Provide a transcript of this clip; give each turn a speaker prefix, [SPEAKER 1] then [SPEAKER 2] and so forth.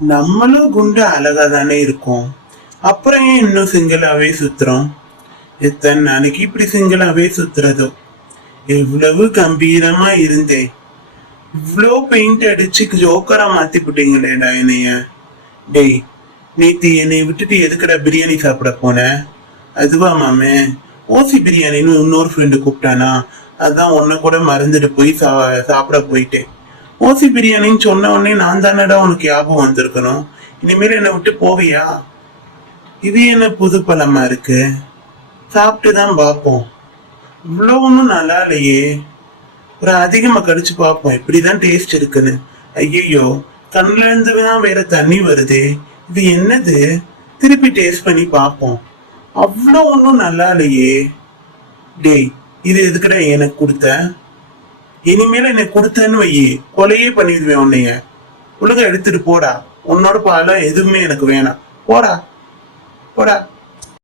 [SPEAKER 1] நம்மளும் குண்டு அழகா தானே இருக்கோம். அப்புறம் ஏன் இன்னும் சிங்கிளாவே சுத்துறோம்? எத்தனை நாளைக்கு இப்படி சிங்கிளாவே சுத்துறதோ? எவ்வளவு கம்பீரமா இருந்தேன் இவ்வளோ பெயிண்ட் அடிச்சு ஜோக்கரா மாத்தி போட்டீங்களேடா என்னைய. டேய் நேத்து என்னை விட்டுட்டு எதுக்குடா பிரியாணி சாப்பிட போன? அதுவா மாமே ஓசி பிரியாணின்னு இன்னொரு ஃப்ரெண்டு கூப்பிட்டானா? அதான் உன்ன கூட மறந்துட்டு போய் சா சாப்பிட போயிட்டேன். ஓசி பிரியாணின்னு சொன்ன உடனே நான் தானடா உனக்கு ஞாபகம் வந்திருக்கணும்? இனிமேல் என்னை விட்டு போவியா? இது என்ன புது பழமா இருக்கு? சாப்பிட்டு தான் பார்ப்போம். இவ்வளோ ஒன்றும் நல்லா இல்லையே. ஒரு அதிகமாக கடிச்சு பார்ப்போம். இப்படிதான் டேஸ்ட் இருக்குன்னு. ஐயையோ கண்ணுல இருந்து தான் வேற தண்ணி வருதே. இது என்னது? திருப்பி டேஸ்ட் பண்ணி பார்ப்போம். அவ்வளோ ஒன்றும் நல்லா இல்லையே. டேய் இது எதுக்குடா எனக்கு கொடுத்த? இனிமேல என்னை கொடுத்தேன்னு வை கொலையே பண்ணிடுவேன் உன்னைய. ஒழுங்கா எடுத்துட்டு போடா. உன்னோட பாலம் எதுவுமே எனக்கு வேணாம். போடா. போடா.